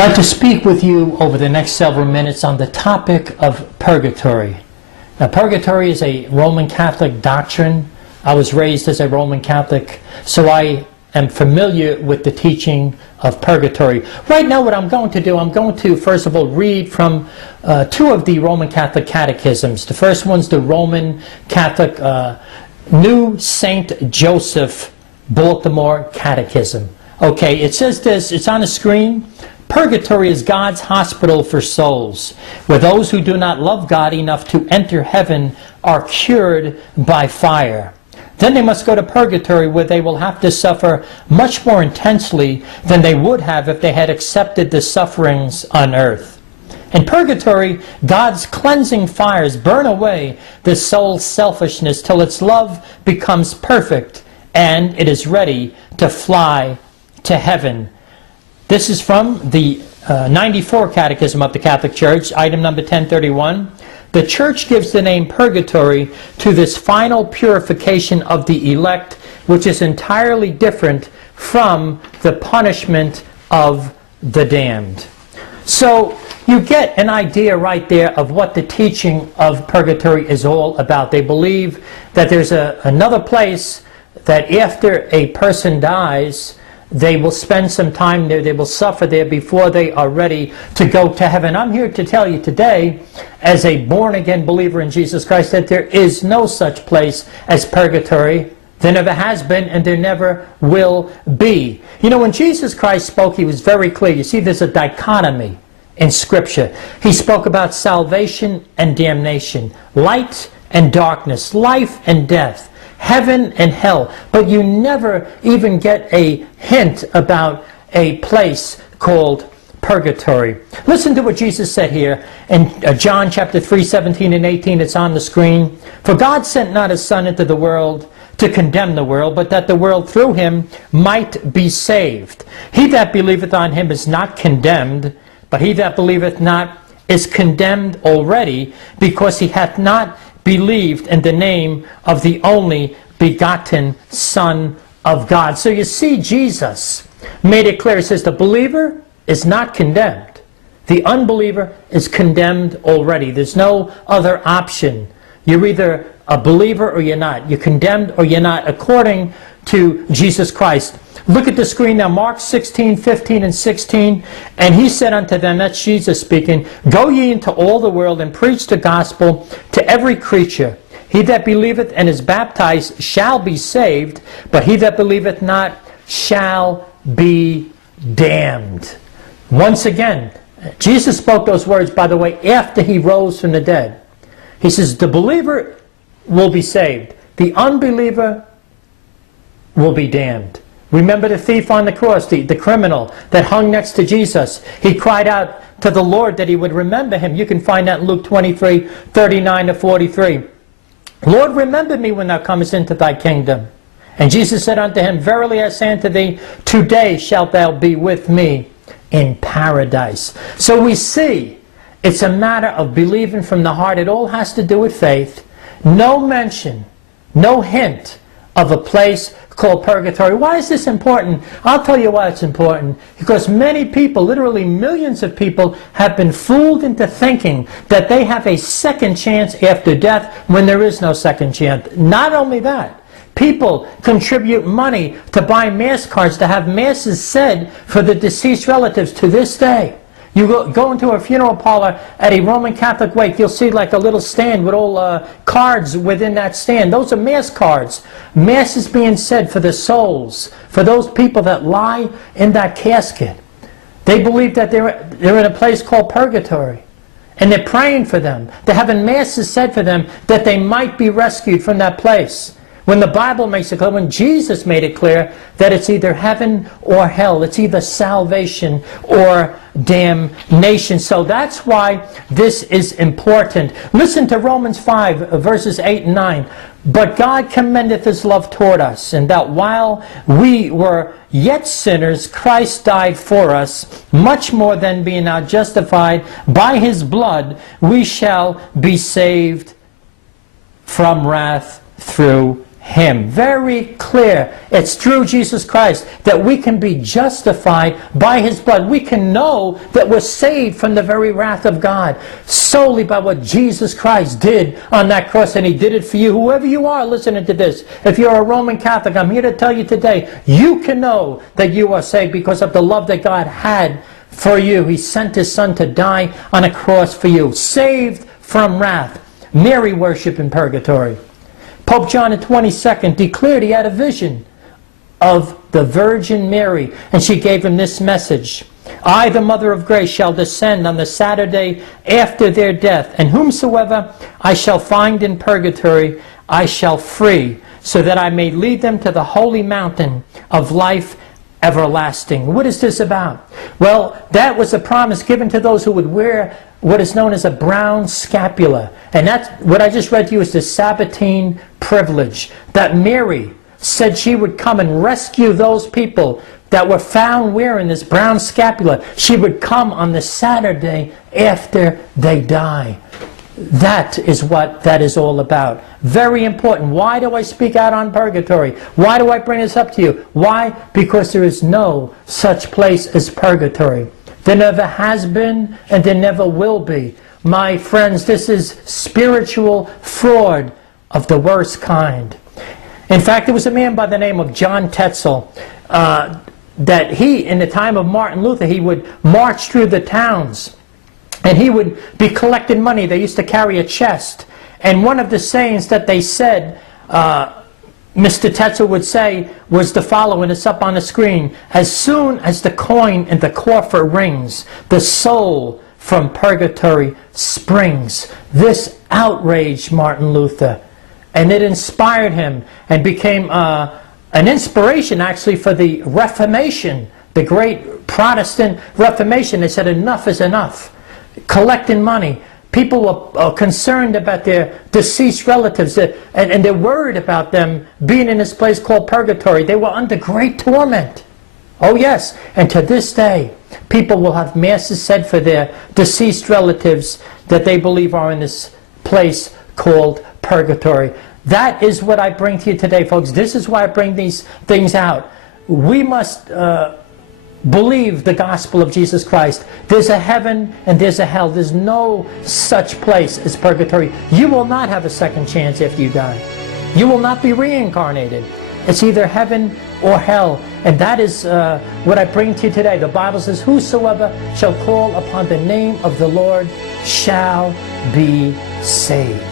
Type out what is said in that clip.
like to speak with you over the next several minutes on the topic of purgatory. Now, purgatory is a Roman Catholic doctrine. I was raised as a Roman Catholic, so I am familiar with the teaching of purgatory. Right now, what I'm going to do, I'm going to, first of all, read from two of the Roman Catholic catechisms. The first one's the Roman Catholic New St. Joseph Baltimore Catechism. Okay, it says this, it's on the screen. Purgatory is God's hospital for souls, where those who do not love God enough to enter heaven are cured by fire. Then they must go to purgatory, where they will have to suffer much more intensely than they would have if they had accepted the sufferings on earth. In purgatory, God's cleansing fires burn away the soul's selfishness till its love becomes perfect and it is ready to fly to heaven. This is from the 94 Catechism of the Catholic Church, item number 1031. The Church gives the name purgatory to this final purification of the elect, which is entirely different from the punishment of the damned. So you get an idea right there of what the teaching of purgatory is all about. They believe that there's another place that after a person dies, they will spend some time there, they will suffer there before they are ready to go to heaven. I'm here to tell you today, as a born-again believer in Jesus Christ, that there is no such place as purgatory. There never has been, and there never will be. You know, when Jesus Christ spoke, he was very clear. You see, there's a dichotomy in Scripture. He spoke about salvation and damnation, light and darkness, life and death, heaven and hell, but you never even get a hint about a place called purgatory. Listen to what Jesus said here in John chapter 3, 17 and 18. It's on the screen. For God sent not his Son into the world to condemn the world, but that the world through him might be saved. He that believeth on him is not condemned, but he that believeth not is condemned already, because he hath not believed in the name of the only begotten Son of God. So you see, Jesus made it clear. He says the believer is not condemned. The unbeliever is condemned already. There's no other option. You're either a believer or you're not. You're condemned or you're not, according to Jesus Christ. Look at the screen now, Mark 16, 15, and 16. And he said unto them, that's Jesus speaking, Go ye into all the world and preach the gospel to every creature. He that believeth and is baptized shall be saved, but he that believeth not shall be damned. Once again, Jesus spoke those words, by the way, after he rose from the dead. He says, the believer will be saved. The unbeliever will be damned. Remember the thief on the cross, the criminal that hung next to Jesus. He cried out to the Lord that he would remember him. You can find that in Luke 23, 39 to 43. Lord, remember me when thou comest into thy kingdom. And Jesus said unto him, Verily I say unto thee, today shalt thou be with me in paradise. So we see it's a matter of believing from the heart. It all has to do with faith. No mention, no hint of a place called purgatory. Why is this important? I'll tell you why it's important. Because many people, literally millions of people, have been fooled into thinking that they have a second chance after death when there is no second chance. Not only that, people contribute money to buy mass cards, to have masses said for the deceased relatives to this day. You go into a funeral parlor at a Roman Catholic wake, you'll see like a little stand with all cards within that stand. Those are mass cards. Mass is being said for the souls, for those people that lie in that casket. They believe that they're in a place called purgatory. And they're praying for them. They're having masses said for them that they might be rescued from that place. When the Bible makes it clear, when Jesus made it clear, that it's either heaven or hell. It's either salvation or damnation. So that's why this is important. Listen to Romans 5, verses 8 and 9. But God commendeth his love toward us, and that while we were yet sinners, Christ died for us. Much more than being now justified by his blood, we shall be saved from wrath through Him. Very clear. It's through Jesus Christ that we can be justified by His blood. We can know that we're saved from the very wrath of God solely by what Jesus Christ did on that cross, and He did it for you. Whoever you are listening to this, if you're a Roman Catholic, I'm here to tell you today, you can know that you are saved because of the love that God had for you. He sent His Son to die on a cross for you. Saved from wrath. Mary worship in purgatory. Pope John the 22nd declared he had a vision of the Virgin Mary, and she gave him this message. I, the Mother of Grace, shall descend on the Saturday after their death, and whomsoever I shall find in purgatory I shall free, so that I may lead them to the holy mountain of life everlasting. What is this about? Well, that was a promise given to those who would wear what is known as a brown scapula. And that's what I just read to you is the Sabbatine privilege. That Mary said she would come and rescue those people that were found wearing this brown scapula. She would come on the Saturday after they die. That is what that is all about. Very important. Why do I speak out on purgatory? Why do I bring this up to you? Why? Because there is no such place as purgatory. There never has been, and there never will be. My friends, this is spiritual fraud of the worst kind. In fact, there was a man by the name of John Tetzel that he, in the time of Martin Luther, he would march through the towns and he would be collecting money. They used to carry a chest. And one of the sayings that they said, Mr. Tetzel would say, was the following. It's up on the screen. As soon as the coin in the coffer rings, the soul from purgatory springs. This outraged Martin Luther, and it inspired him and became an inspiration actually for the Reformation, the great Protestant Reformation. They said enough is enough. Collecting money. People were concerned about their deceased relatives, and they're worried about them being in this place called purgatory. They were under great torment. Oh yes, and to this day, people will have masses said for their deceased relatives that they believe are in this place called purgatory. That is what I bring to you today, folks. This is why I bring these things out. We must believe the gospel of Jesus Christ. There's a heaven and there's a hell. There's no such place as purgatory. You will not have a second chance after you die. You will not be reincarnated. It's either heaven or hell. And that is what I bring to you today. The Bible says, whosoever shall call upon the name of the Lord shall be saved.